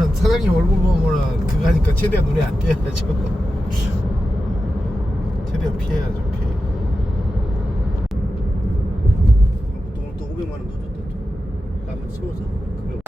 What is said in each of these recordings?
보면은 사장님 얼굴 보면은 그거 하니까 최대한 눈에 안 띄어야죠. 최대한 피해야죠. 피해. 오늘 또 500만 원 더 줬다. 한번 채워서 그거.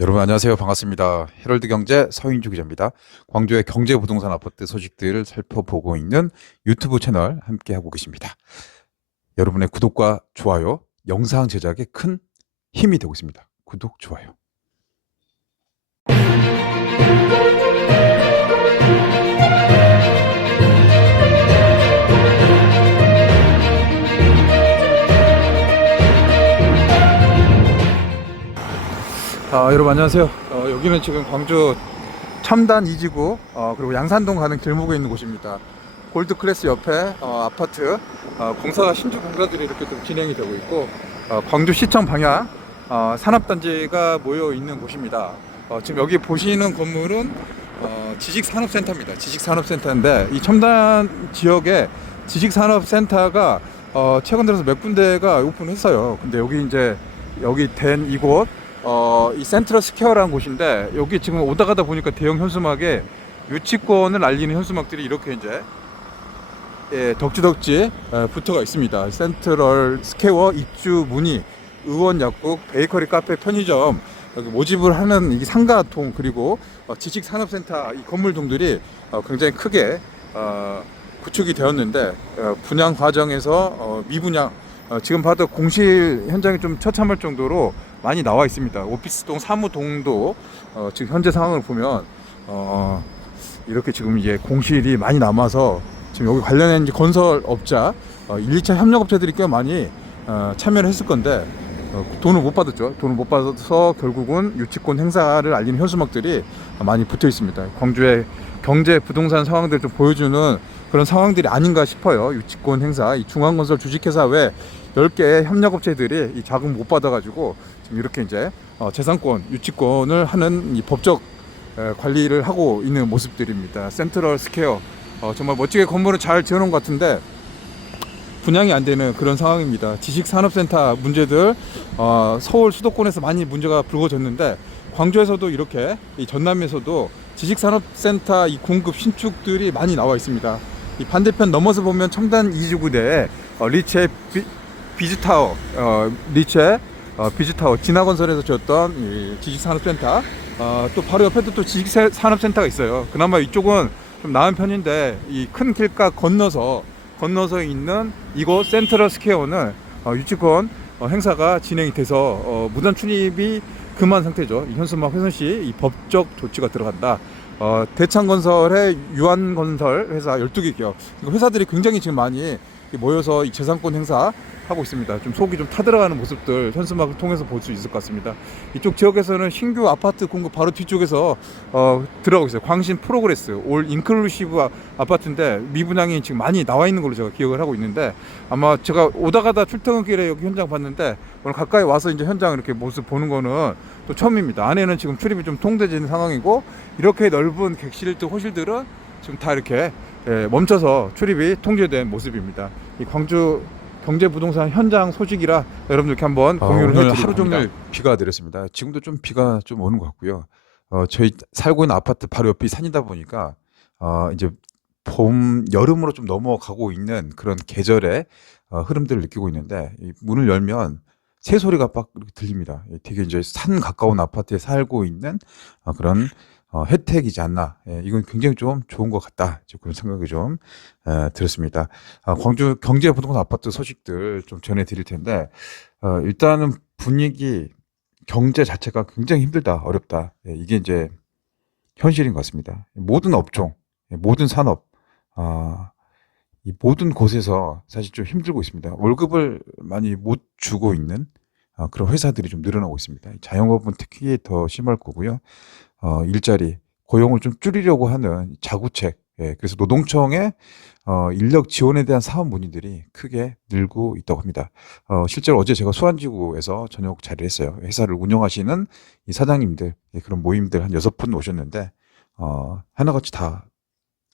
여러분 안녕하세요. 반갑습니다. 헤럴드 경제 서인주 기자입니다. 광주의 경제 부동산 아파트 소식들을 살펴보고 있는 유튜브 채널 함께 하고 계십니다. 여러분의 구독과 좋아요, 영상 제작에 큰 힘이 되고 있습니다. 구독, 좋아요. 여러분 안녕하세요. 여기는 지금 광주 첨단 이지구 그리고 양산동 가는 길목에 있는 곳입니다. 골드클래스 옆에 아파트 공사가 신주 공사들이 이렇게 좀 진행이 되고 있고 광주시청 방향 산업단지가 모여 있는 곳입니다. 지금 여기 보시는 건물은 지식산업센터입니다. 지식산업센터인데 이 첨단 지역에 지식산업센터가 최근 들어서 몇 군데가 오픈했어요. 근데 여기 이제 여기 된 이곳 이 센트럴 스퀘어라는 곳인데 여기 지금 오다 가다 보니까 대형 현수막에 유치권을 알리는 현수막들이 이렇게 이제 덕지덕지 붙어가 있습니다. 센트럴 스퀘어 입주 문의, 의원 약국, 베이커리, 카페, 편의점 여기 모집을 하는 이 상가통 그리고 지식산업센터 이 건물들이 굉장히 크게 구축이 되었는데 분양 과정에서 미분양 지금 봐도 공실 현장이 좀 처참할 정도로 많이 나와 있습니다. 오피스동, 사무동도 지금 현재 상황을 보면 이렇게 지금 이제 공실이 많이 남아서 지금 여기 관련된 이제 건설업자 1, 2차 협력업체들이 꽤 많이 참여를 했을 건데 돈을 못 받았죠. 돈을 못 받아서 결국은 유치권 행사를 알리는 현수막들이 많이 붙어 있습니다. 광주의 경제 부동산 상황들을 좀 보여주는 그런 상황들이 아닌가 싶어요. 유치권 행사, 이 중앙건설 주식회사 외 10개의 협력업체들이 이 자금 못 받아가지고 지금 이렇게 이제 재산권, 유치권을 하는 이 법적 관리를 하고 있는 모습들입니다. 센트럴 스퀘어 정말 멋지게 건물을 잘 지어놓은 것 같은데 분양이 안 되는 그런 상황입니다. 지식산업센터 문제들 서울 수도권에서 많이 문제가 불거졌는데 광주에서도 이렇게 이 전남에서도 지식산업센터 이 공급 신축들이 많이 나와 있습니다. 이 반대편 넘어서 보면 첨단 이지구 내에 리체 비즈타워, 리체 비즈타워 진화건설에서 지었던 이 지식산업센터 또 바로 옆에도 또 지식산업센터가 있어요. 그나마 이쪽은 좀 나은 편인데 이 큰 길가 건너서 있는 이곳 센트럴 스퀘어는 유치권 행사가 진행이 돼서 무단 출입이 금한 상태죠. 이 현수막 훼손 시 이 법적 조치가 들어간다. 대창건설의 유한건설 회사 12개 기업 회사들이 굉장히 지금 많이 모여서 이 재산권 행사 하고 있습니다. 좀 속이 좀 타들어가는 모습들 현수막을 통해서 볼 수 있을 것 같습니다. 이쪽 지역에서는 신규 아파트 공급 바로 뒤쪽에서 들어가고 있어요. 광신 프로그레스 올 인클루시브 아파트인데 미분양이 지금 많이 나와 있는 걸로 제가 기억을 하고 있는데 아마 제가 오다 가다 출퇴근길에 여기 현장 봤는데 오늘 가까이 와서 이제 현장 이렇게 모습 보는 거는 또 처음입니다. 안에는 지금 출입이 좀 통제되는 상황이고 이렇게 넓은 객실들 호실들은 지금 다 이렇게 멈춰서 출입이 통제된 모습입니다. 이 광주 경제 부동산 현장 소식이라 여러분들께 한번 공유를 해드리고 하루 종일 비가 내렸습니다. 지금도 좀 비가 좀 오는 것 같고요. 저희 살고 있는 아파트 바로 옆이 산이다 보니까 이제 봄, 여름으로 좀 넘어가고 있는 그런 계절의 흐름들을 느끼고 있는데 이 문을 열면 새 소리가 막 이렇게 들립니다. 되게 이제 산 가까운 아파트에 살고 있는 그런 혜택이지 않나. 이건 굉장히 좀 좋은 것 같다. 그런 생각이 좀 들었습니다. 광주 경제 부동산 아파트 소식들 좀 전해드릴 텐데 일단은 분위기 경제 자체가 굉장히 힘들다, 어렵다. 이게 이제 현실인 것 같습니다. 모든 업종, 모든 산업, 이 모든 곳에서 사실 좀 힘들고 있습니다. 월급을 많이 못 주고 있는 그런 회사들이 좀 늘어나고 있습니다. 자영업은 특히 더 심할 거고요. 일자리, 고용을 좀 줄이려고 하는 자구책, 그래서 노동청에 인력 지원에 대한 사업 문의들이 크게 늘고 있다고 합니다. 실제로 어제 제가 수안지구에서 저녁 자리를 했어요. 회사를 운영하시는 이 사장님들, 그런 모임들 한 6분 오셨는데, 하나같이 다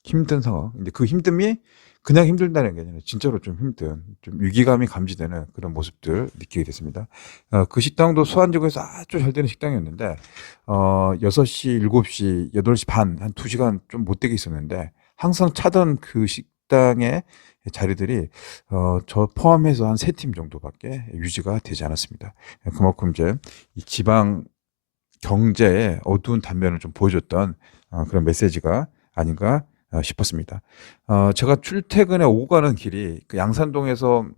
힘든 상황. 근데 그 힘듦이 그냥 힘들다는 게 아니라 진짜로 좀 힘든, 좀 위기감이 감지되는 그런 모습들 느끼게 됐습니다. 그 식당도 수안지구에서 아주 잘 되는 식당이었는데, 6시, 7시, 8시 반, 한 2시간 좀 못 되게 있었는데, 항상 차던 그 식당의 자리들이, 저 포함해서 한 3팀 정도밖에 유지가 되지 않았습니다. 그만큼 이제 이 지방 경제의 어두운 단면을 좀 보여줬던 그런 메시지가 아닌가 싶었습니다. 제가 출퇴근에 오고 가는 길이 그 양산동에서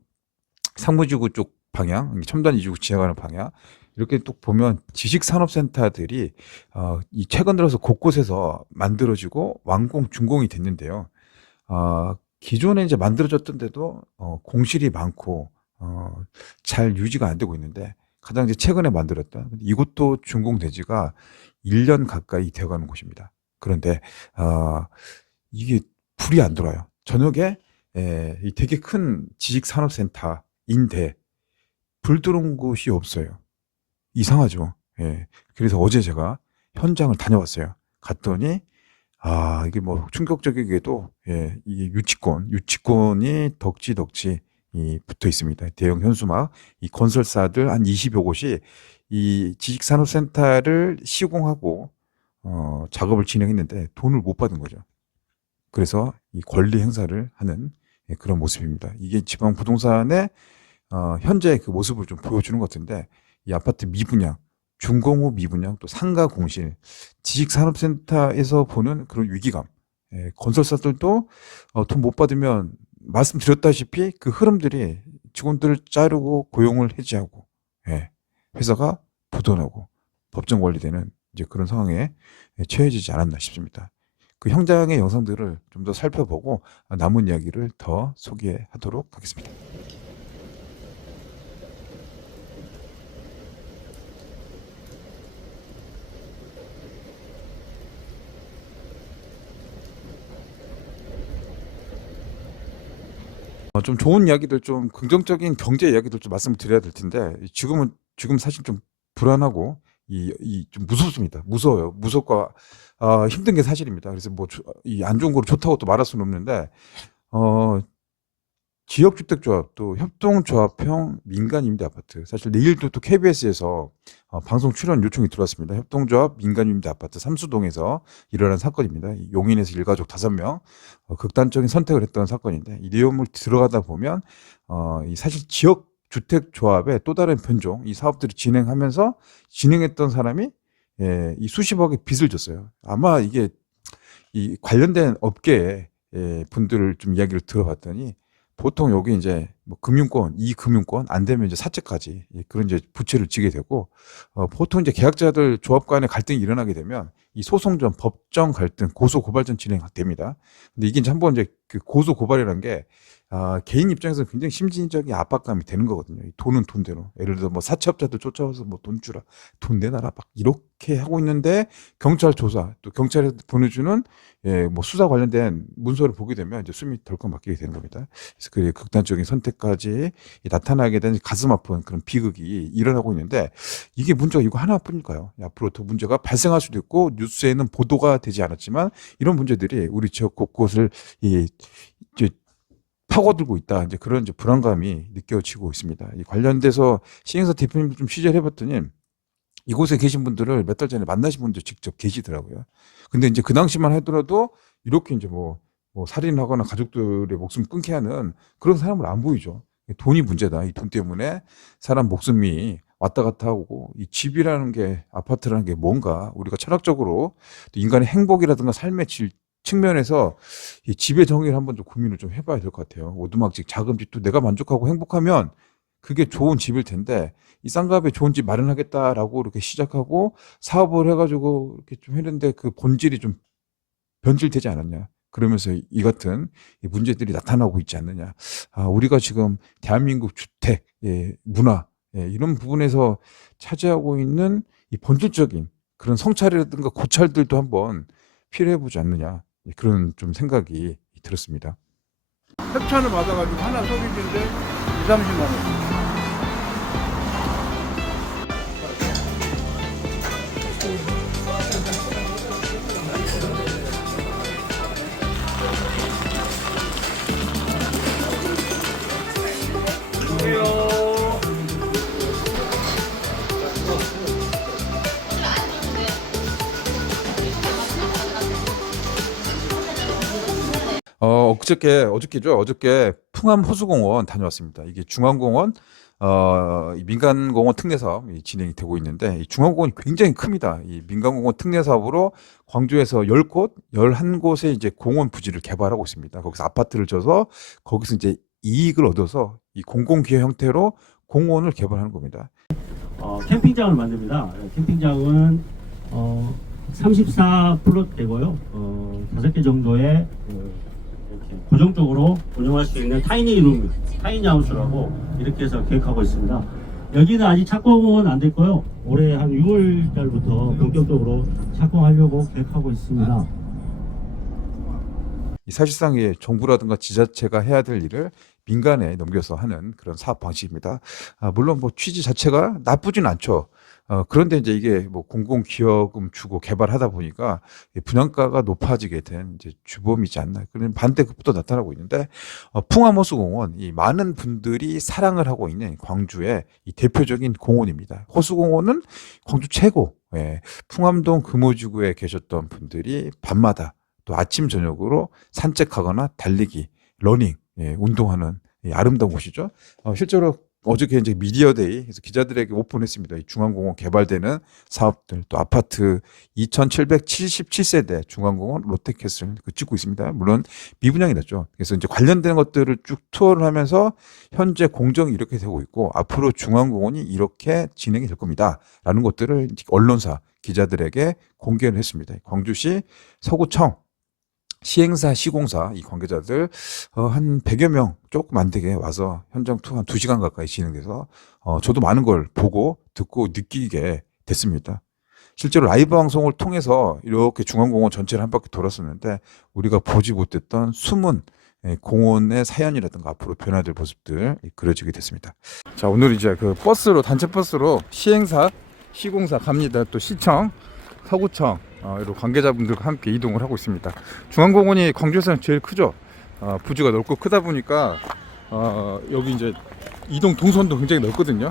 상무지구 쪽 방향, 첨단 이지구 지나가는 방향, 이렇게 또 보면 지식산업센터들이 이 최근 들어서 곳곳에서 만들어지고 완공, 준공이 됐는데요. 기존에 이제 만들어졌던데도 공실이 많고 잘 유지가 안 되고 있는데, 가장 이제 최근에 만들었던 이곳도 준공된 지가 1년 가까이 되어가는 곳입니다. 그런데 이게 불이 안 들어와요. 저녁에 이 되게 큰 지식산업센터인데 불 들어온 곳이 없어요. 이상하죠. 예. 그래서 어제 제가 현장을 다녀왔어요. 갔더니 이게 뭐 충격적이게도, 이게 유치권이 덕지덕지 붙어 있습니다. 대형 현수막, 이 건설사들 한 20여 곳이 이 지식산업센터를 시공하고 작업을 진행했는데 돈을 못 받은 거죠. 그래서 이 권리 행사를 하는 그런 모습입니다. 이게 지방 부동산의 현재의 그 모습을 좀 보여주는 것 같은데, 이 아파트 미분양, 준공 후 미분양, 또 상가 공실, 지식산업센터에서 보는 그런 위기감, 건설사들도 돈 못 받으면 말씀드렸다시피 그 흐름들이 직원들을 자르고 고용을 해지하고, 회사가 부도나고 법정 관리되는 이제 그런 상황에 처해지지 않았나 싶습니다. 그 현장의 영상들을 좀 더 살펴보고 남은 이야기를 더 소개하도록 하겠습니다. 좀 좋은 이야기들, 좀 긍정적인 경제 이야기들 좀 말씀을 드려야 될 텐데, 지금 사실 좀 불안하고 좀 무섭습니다. 무서워요. 무섭고 힘든 게 사실입니다. 그래서 뭐 이 안 좋은 거로 좋다고 또 말할 수는 없는데, 어, 지역주택조합, 또 협동조합형 민간임대아파트, 사실 내일도 또 KBS에서 방송 출연 요청이 들어왔습니다. 협동조합 민간임대아파트 삼수동에서 일어난 사건입니다. 용인에서 일가족 5명 극단적인 선택을 했던 사건인데, 이 내용을 들어가다 보면 이 사실 지역주택조합의 또 다른 변종, 이 사업들을 진행하면서 진행했던 사람이 이 수십억의 빚을 졌어요. 아마 이게 이 관련된 업계의 분들을 좀 이야기를 들어봤더니, 보통 여기 이제 뭐 금융권, 이 금융권 안 되면 이제 사채까지 그런 이제 부채를 지게 되고, 보통 이제 계약자들 조합 간의 갈등이 일어나게 되면 이 소송전, 법정 갈등, 고소 고발전 진행됩니다. 근데 이게 이제 한번 이제 그 고소 고발이라는 게 개인 입장에서 굉장히 심리적인 압박감이 되는 거거든요. 이 돈은 돈대로. 예를 들어 뭐 사채업자들 쫓아와서 뭐 돈 주라, 돈 내놔라, 막 이렇게 하고 있는데, 경찰 조사, 또 경찰에 보내주는 뭐 수사 관련된 문서를 보게 되면 이제 숨이 덜컥 막히게 되는 겁니다. 그래서 그 극단적인 선택까지 나타나게 된 가슴 아픈 그런 비극이 일어나고 있는데, 이게 문제가 이거 하나뿐일까요? 앞으로 더 문제가 발생할 수도 있고, 뉴스에는 보도가 되지 않았지만 이런 문제들이 우리 지역 곳곳을 이제 파고들고 있다. 이제 그런 이제 불안감이 느껴지고 있습니다. 이 관련돼서 시행사 대표님들 좀 취재해봤더니, 이곳에 계신 분들을 몇 달 전에 만나신 분들 직접 계시더라고요. 근데 이제 그 당시만 하더라도 이렇게 이제 뭐 살인하거나 가족들의 목숨 끊게 하는 그런 사람을 안 보이죠. 돈이 문제다. 이 돈 때문에 사람 목숨이 왔다 갔다 하고, 이 집이라는 게, 아파트라는 게 뭔가 우리가 철학적으로 또 인간의 행복이라든가 삶의 질 측면에서 이 집의 정의를 한번 좀 고민을 좀 해봐야 될 것 같아요. 오두막집, 작은 집도 내가 만족하고 행복하면 그게 좋은 집일 텐데, 이 쌍갑에 좋은 집 마련하겠다라고 이렇게 시작하고 사업을 해가지고 이렇게 좀 했는데 그 본질이 좀 변질되지 않았냐. 그러면서 이 같은 이 문제들이 나타나고 있지 않느냐. 우리가 지금 대한민국 주택, 문화, 이런 부분에서 차지하고 있는 이 본질적인 그런 성찰이라든가 고찰들도 한번 필요해 보지 않느냐. 그런 좀 생각이 들었습니다. 협찬을 받아가지고 하나 서비스인데 2, 30만 원. 어저께 풍암 호수공원 다녀왔습니다. 이게 중앙공원, 이 민간공원 특례사업이 진행이 되고 있는데, 이 중앙공원이 굉장히 큽니다. 이 민간공원 특례사업으로 광주에서 10곳, 11곳의 이제 공원 부지를 개발하고 있습니다. 거기서 아파트를 져서 거기서 이제 이익을 얻어서 이 공공기업 형태로 공원을 개발하는 겁니다. 캠핑장을 만듭니다. 캠핑장은 34플롯 되고요. 5개 정도의 이렇게 고정적으로 운영할 수 있는 타이니룸, 타이니하우스라고 이렇게 해서 계획하고 있습니다. 여기는 아직 착공은 안 됐고요. 올해 한 6월 달부터 본격적으로 착공하려고 계획하고 있습니다. 사실상 정부라든가 지자체가 해야 될 일을 민간에 넘겨서 하는 그런 사업 방식입니다. 물론 뭐 취지 자체가 나쁘진 않죠. 그런데 이제 이게 뭐 공공기여금 주고 개발하다 보니까 분양가가 높아지게 된 이제 주범이지 않나, 그런 반대급부도 나타나고 있는데, 풍암호수공원, 이 많은 분들이 사랑을 하고 있는 광주의 이 대표적인 공원입니다. 호수공원은 광주 최고, 풍암동 금오지구에 계셨던 분들이 밤마다 또 아침 저녁으로 산책하거나 달리기, 러닝, 운동하는 아름다운 곳이죠. 실제로 어저께 이제 미디어데이에서 기자들에게 오픈했습니다. 이 중앙공원 개발되는 사업들, 또 아파트 2,777세대 중앙공원 롯데캐슬 찍고 있습니다. 물론 미분양이 났죠. 그래서 이제 관련된 것들을 쭉 투어를 하면서 현재 공정이 이렇게 되고 있고, 앞으로 중앙공원이 이렇게 진행이 될 겁니다라는 것들을 언론사 기자들에게 공개를 했습니다. 광주시 서구청 시행사, 시공사 이 관계자들 한 100여 명 조금 안 되게 와서 현장 투어 한 2시간 가까이 진행돼서 저도 많은 걸 보고 듣고 느끼게 됐습니다. 실제로 라이브 방송을 통해서 이렇게 중앙공원 전체를 한 바퀴 돌았었는데, 우리가 보지 못했던 숨은 공원의 사연이라든가 앞으로 변화될 모습들 그려지게 됐습니다. 자, 오늘 이제 그 버스로, 단체 버스로 시행사, 시공사 갑니다. 또 시청, 서구청 이런 관계자분들과 함께 이동을 하고 있습니다. 중앙공원이 광주에서는 제일 크죠. 부지가 넓고 크다 보니까 여기 이제 이동 동선도 굉장히 넓거든요.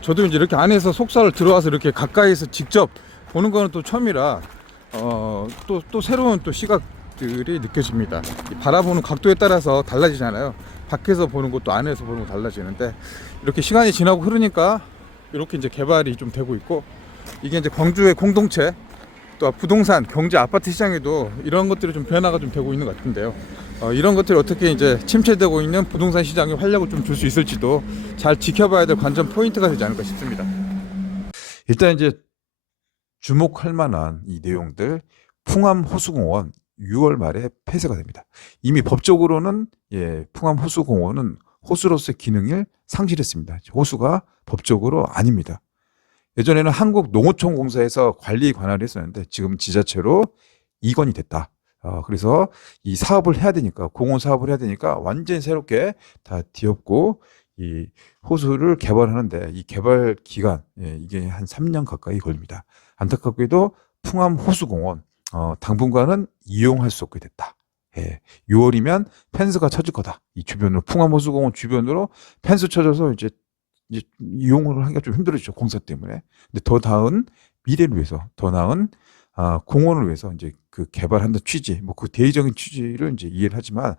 저도 이제 이렇게 안에서 속사를 들어와서 이렇게 가까이서 직접 보는 거는 또 처음이라 또 새로운 또 시각들이 느껴집니다. 바라보는 각도에 따라서 달라지잖아요. 밖에서 보는 것도 안에서 보는 거 달라지는데, 이렇게 시간이 지나고 흐르니까 이렇게 이제 개발이 좀 되고 있고, 이게 이제 광주의 공동체, 또 부동산, 경제, 아파트 시장에도 이런 것들이 좀 변화가 좀 되고 있는 것 같은데요. 이런 것들이 어떻게 이제 침체되고 있는 부동산 시장에 활력을 좀 줄 수 있을지도 잘 지켜봐야 될 관전 포인트가 되지 않을까 싶습니다. 일단 이제 주목할 만한 이 내용들, 풍암 호수공원 6월 말에 폐쇄가 됩니다. 이미 법적으로는 풍암 호수공원은 호수로서의 기능을 상실했습니다. 호수가 법적으로 아닙니다. 예전에는 한국농어촌공사에서 관리 관할을 했었는데, 지금 지자체로 이관이 됐다. 그래서 이 사업을 해야 되니까, 공원 사업을 해야 되니까 완전히 새롭게 다 뒤엎고 이 호수를 개발하는데, 이 개발 기간 이게 한 3년 가까이 걸립니다. 안타깝게도 풍암 호수공원 당분간은 이용할 수 없게 됐다. 6월이면 펜스가 쳐질 거다. 이 주변으로, 풍암 호수공원 주변으로 펜스 쳐져서 이제 이용을 하기가 좀 힘들어지죠, 공사 때문에. 근데 더 나은 미래를 위해서, 더 나은 공원을 위해서 이제 그 개발한다는 취지, 뭐 그 대의적인 취지를 이제 이해를 하지만,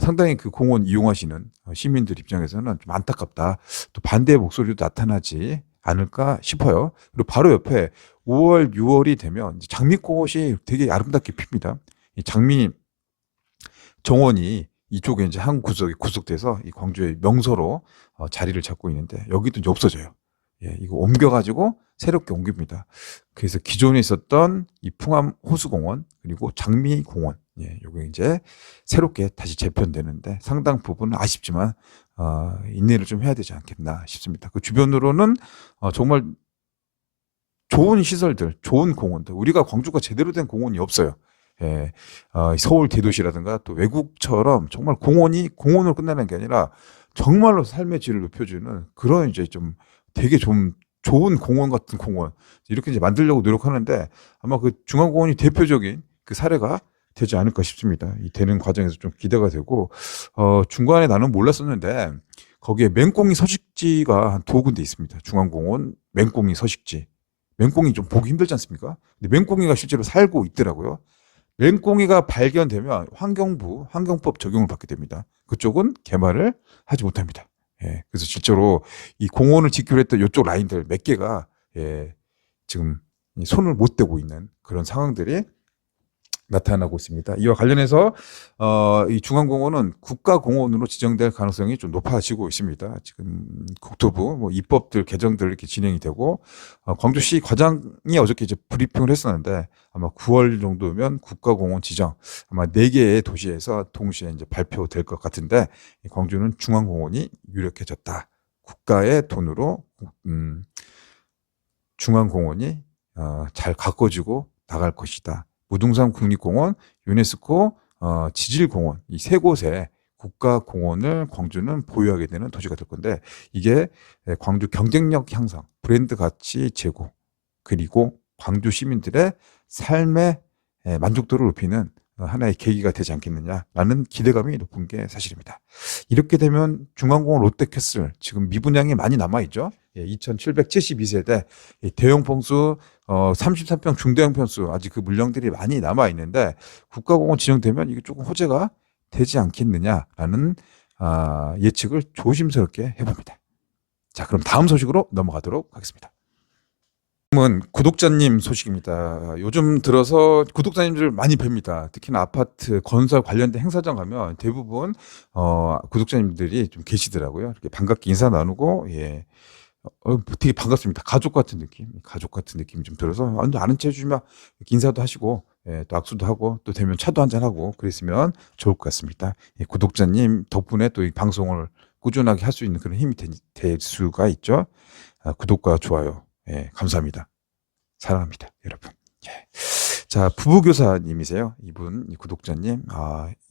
상당히 그 공원 이용하시는 시민들 입장에서는 좀 안타깝다, 또 반대의 목소리도 나타나지 않을까 싶어요. 그리고 바로 옆에 5월, 6월이 되면 이제 장미꽃이 되게 아름답게 핍니다. 이 장미 정원이 이쪽에 이제 한 구석이 구속돼서 이 광주의 명소로 자리를 잡고 있는데, 여기도 이제 없어져요. 이거 옮겨가지고 새롭게 옮깁니다. 그래서 기존에 있었던 이 풍암 호수공원 그리고 장미공원, 요게 이제 새롭게 다시 재편되는데, 상당 부분은 아쉽지만 인내를 좀 해야 되지 않겠나 싶습니다. 그 주변으로는 정말 좋은 시설들, 좋은 공원들, 우리가 광주가 제대로 된 공원이 없어요. 예, 서울 대도시라든가 또 외국처럼 정말 공원이 공원으로 끝나는 게 아니라 정말로 삶의 질을 높여주는 그런 이제 좀 되게 좀 좋은 공원 같은 공원 이렇게 이제 만들려고 노력하는데 아마 그 중앙공원이 대표적인 그 사례가 되지 않을까 싶습니다. 이 되는 과정에서 좀 기대가 되고 중간에 나는 몰랐었는데 거기에 맹꽁이 서식지가 한 2군데 있습니다. 중앙공원 맹꽁이 서식지. 맹꽁이 좀 보기 힘들지 않습니까? 근데 맹꽁이가 실제로 살고 있더라고요. 맹꽁이가 발견되면 환경법 적용을 받게 됩니다. 그쪽은 개발을 하지 못합니다. 예, 그래서 실제로 이 공원을 지키려 했던 이쪽 라인들 몇 개가 예, 지금 손을 못 대고 있는 그런 상황들이 나타나고 있습니다. 이와 관련해서 이 중앙공원은 국가공원으로 지정될 가능성이 좀 높아지고 있습니다. 지금 국토부 뭐 입법들 개정들 이렇게 진행이 되고 광주시 과장이 어저께 이제 브리핑을 했었는데 아마 9월 정도면 국가공원 지정 아마 4개의 도시에서 동시에 이제 발표될 것 같은데 광주는 중앙공원이 유력해졌다. 국가의 돈으로 중앙공원이 잘 가꿔지고 나갈 것이다. 무등산 국립공원, 유네스코 지질공원 이 3곳의 국가공원을 광주는 보유하게 되는 도시가 될 건데 이게 광주 경쟁력 향상, 브랜드 가치 제고 그리고 광주 시민들의 삶의 만족도를 높이는 하나의 계기가 되지 않겠느냐라는 기대감이 높은 게 사실입니다. 이렇게 되면 중앙공원 롯데캐슬 지금 미분양이 많이 남아있죠. 2772세대 대형 평수 33평 중대형 평수 아직 그 물량들이 많이 남아 있는데 국가공원 지정되면 이게 조금 호재가 되지 않겠느냐라는 예측을 조심스럽게 해봅니다. 자, 그럼 다음 소식으로 넘어가도록 하겠습니다. 다음은 구독자님 소식입니다. 요즘 들어서 구독자님들 많이 뵙니다. 특히나 아파트 건설 관련된 행사장 가면 대부분 구독자님들이 좀 계시더라고요. 이렇게 반갑게 인사 나누고 예. 되게 반갑습니다. 가족 같은 느낌이 좀 들어서 아는 체 해주면 인사도 하시고 예, 또 악수도 하고 또 되면 차도 한잔 하고 그랬으면 좋을 것 같습니다. 예, 구독자님 덕분에 또 이 방송을 꾸준하게 할 수 있는 그런 힘이 될 수가 있죠. 구독과 좋아요 예, 감사합니다. 사랑합니다, 여러분. 예. 자, 부부교사님이세요. 이 구독자님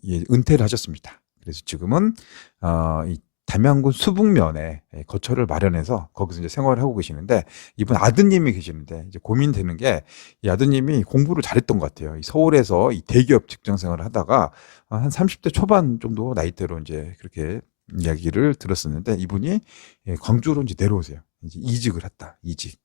예, 은퇴를 하셨습니다. 그래서 지금은 이 담양군 수북면에 거처를 마련해서 거기서 이제 생활을 하고 계시는데 이분 아드님이 계시는데 이제 고민되는 게 이 아드님이 공부를 잘했던 것 같아요. 이 서울에서 이 대기업 직장 생활을 하다가 한 30대 초반 정도 나이대로 이제 그렇게 이야기를 들었었는데 이분이 광주로 이제 내려오세요. 이제 이직을 했다.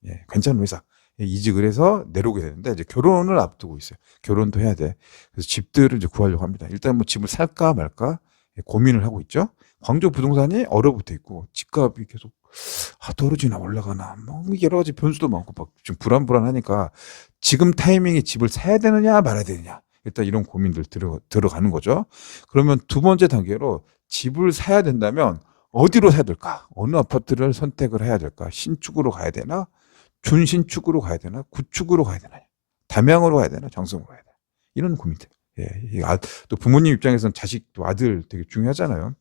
예, 괜찮은 회사. 이직을 해서 내려오게 되는데 이제 결혼을 앞두고 있어요. 결혼도 해야 돼. 그래서 집들을 이제 구하려고 합니다. 일단 뭐 집을 살까 말까 고민을 하고 있죠. 광주 부동산이 얼어붙어 있고 집값이 계속 떨어지나 올라가나 뭐 여러 가지 변수도 많고 막 좀 불안하니까 지금 타이밍에 집을 사야 되느냐 말아야 되느냐 일단 이런 고민들 들어가는 거죠. 그러면 두 번째 단계로 집을 사야 된다면 어디로 사야 될까? 어느 아파트를 선택을 해야 될까? 신축으로 가야 되나? 준신축으로 가야 되나? 구축으로 가야 되나? 담양으로 가야 되나? 정성으로 가야 되나? 이런 고민들. 예, 또 부모님 입장에서는 자식 또 아들 되게 중요하잖아요.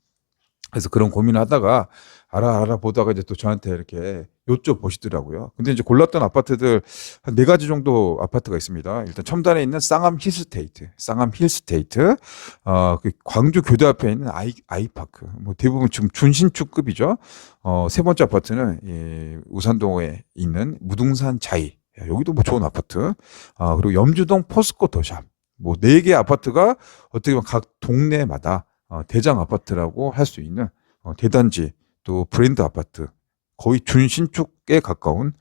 그래서 그런 고민을 하다가 알아보다가 이제 또 저한테 이렇게 여쭤보시더라고요. 근데 이제 골랐던 아파트들 한 4가지 정도 아파트가 있습니다. 일단 첨단에 있는 쌍암 힐스테이트, 그 광주 교대 앞에 있는 아이파크, 뭐 대부분 지금 준신축급이죠. 3번째 아파트는 우산동에 있는 무등산 자이, 여기도 뭐 좋은 아파트. 그리고 염주동 포스코 더샵, 뭐 4개 아파트가 어떻게 보면 각 동네마다 대장 아파트라고 할 수 있는 대단지 또 브랜드 아파트 거의 준신축에 가까운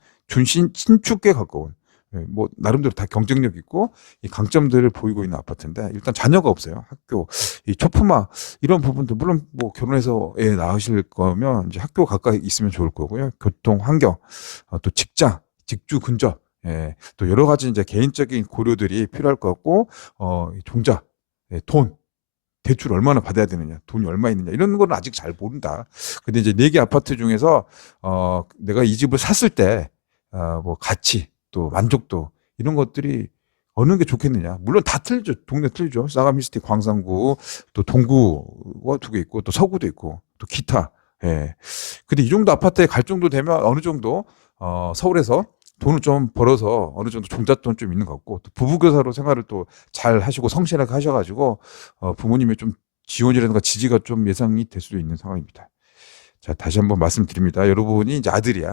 뭐 나름대로 다 경쟁력 있고 이 강점들을 보이고 있는 아파트인데 일단 자녀가 없어요. 학교 이 초품화 이런 부분도 물론 뭐 결혼해서 애 낳으실 거면 이제 학교 가까이 있으면 좋을 거고요. 교통 환경 또 직장 직주 근접 또 여러 가지 이제 개인적인 고려들이 필요할 것 같고 종자 돈 대출 얼마나 받아야 되느냐, 돈이 얼마 있느냐 이런 거는 아직 잘 모른다. 근데 이제 4개 아파트 중에서 내가 이 집을 샀을 때 뭐 가치 또 만족도 이런 것들이 어느 게 좋겠느냐. 물론 다 틀리죠. 동네 틀리죠. 쌍암 힐스테이 광산구 또 동구가 2개 있고 또 서구도 있고 또 기타. 예. 근데 이 정도 아파트에 갈 정도 되면 어느 정도 서울에서 돈을 좀 벌어서 어느 정도 종잣돈 좀 있는 것 같고, 또 부부교사로 생활을 또 잘 하시고 성실하게 하셔가지고 부모님의 좀 지원이라든가 지지가 좀 예상이 될 수도 있는 상황입니다. 자, 다시 한번 말씀드립니다. 여러분이 이제 아들이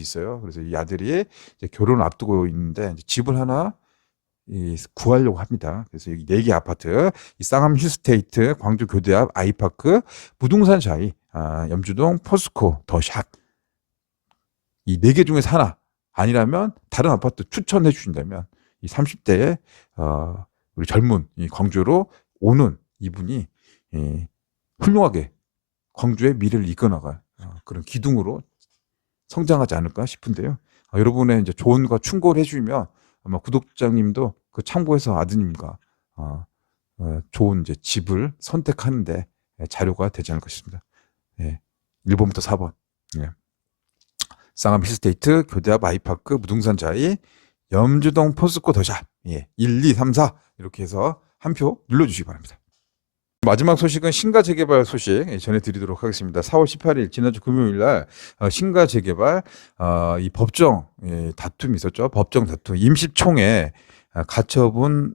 있어요. 그래서 이 아들이 이제 결혼을 앞두고 있는데 이제 집을 하나 구하려고 합니다. 그래서 여기 4개 아파트, 이 쌍암 힐스테이트, 광주 교대 앞 아이파크, 무등산 샤이, 염주동 포스코 더샵, 이 4개 중에서 하나 아니라면 다른 아파트 추천해 주신다면 이 30대에 우리 젊은 이 광주로 오는 이분이 훌륭하게 광주의 미래를 이끌어나갈 그런 기둥으로 성장하지 않을까 싶은데요. 여러분의 이제 조언과 충고를 해주면 아마 구독자님도 그 참고해서 아드님과 좋은 이제 집을 선택하는데 자료가 되지 않을까 싶습니다. 1번부터 4번. 쌍암 힐스테이트, 교대 앞 아이파크, 무등산 자이, 염주동 포스코 더샵. 1, 2, 3, 4 이렇게 해서 한 표 눌러주시기 바랍니다. 마지막 소식은 신가 재개발 소식 전해드리도록 하겠습니다. 4월 18일 지난주 금요일 날 신가 재개발 이 법정 다툼이 있었죠. 법정 다툼 임시총회 가처분을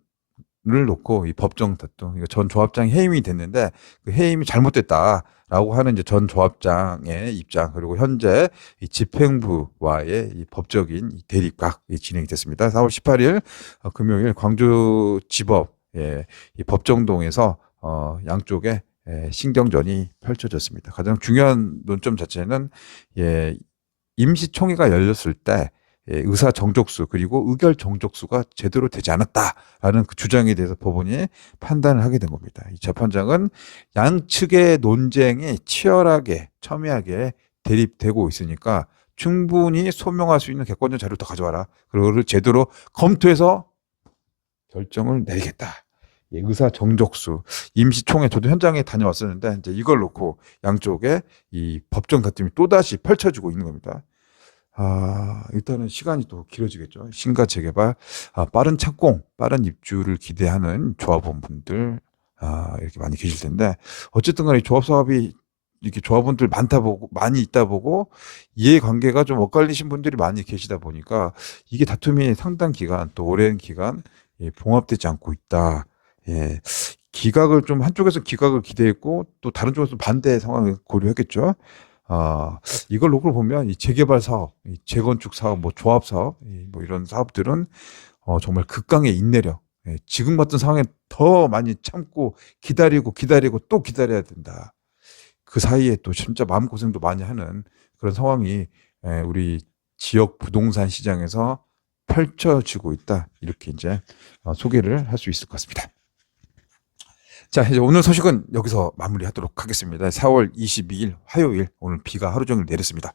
놓고 이 법정 다툼 전 조합장이 해임이 됐는데 그 해임이 잘못됐다라고 하는 이제 전 조합장의 입장, 그리고 현재 이 집행부와의 이 법적인 대립각이 진행이 됐습니다. 4월 18일 금요일 광주지법 이 법정동에서 양쪽에 신경전이 펼쳐졌습니다. 가장 중요한 논점 자체는 임시총회가 열렸을 때 의사 정족수 그리고 의결 정족수가 제대로 되지 않았다라는 그 주장에 대해서 법원이 판단을 하게 된 겁니다. 이 재판장은 양측의 논쟁이 치열하게 첨예하게 대립되고 있으니까 충분히 소명할 수 있는 객관적 자료를 더 가져와라. 그리고 제대로 검토해서 결정을 내리겠다. 의사 정족수 임시총회, 저도 현장에 다녀왔었는데 이제 이걸 놓고 양쪽에 이 법정 다툼이 또다시 펼쳐지고 있는 겁니다. 일단은 시간이 또 길어지겠죠. 신가 재개발, 빠른 착공, 빠른 입주를 기대하는 조합원분들 이렇게 많이 계실 텐데, 어쨌든 간에 조합 사업이 이렇게 조합원들 많이 있다 보고 이해관계가 좀 엇갈리신 분들이 많이 계시다 보니까 이게 다툼이 상당 기간, 또 오랜 기간 봉합되지 않고 있다. 기각을 좀 한쪽에서 기각을 기대했고 또 다른 쪽에서 반대 상황을 고려했겠죠. 이걸 놓고 보면 이 재개발 사업, 이 재건축 사업, 뭐 조합 사업, 뭐 이런 사업들은 정말 극강의 인내력. 지금 같은 상황에 더 많이 참고 기다리고 또 기다려야 된다. 그 사이에 또 진짜 마음고생도 많이 하는 그런 상황이 우리 지역 부동산 시장에서 펼쳐지고 있다. 이렇게 이제 소개를 할 수 있을 것 같습니다. 자, 이제 오늘 소식은 여기서 마무리하도록 하겠습니다. 4월 22일 화요일, 오늘 비가 하루 종일 내렸습니다.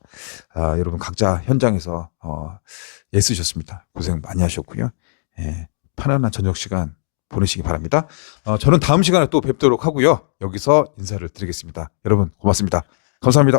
여러분 각자 현장에서 애쓰셨습니다. 고생 많이 하셨고요. 편안한 저녁 시간 보내시기 바랍니다. 저는 다음 시간에 또 뵙도록 하고요. 여기서 인사를 드리겠습니다. 여러분 고맙습니다. 감사합니다.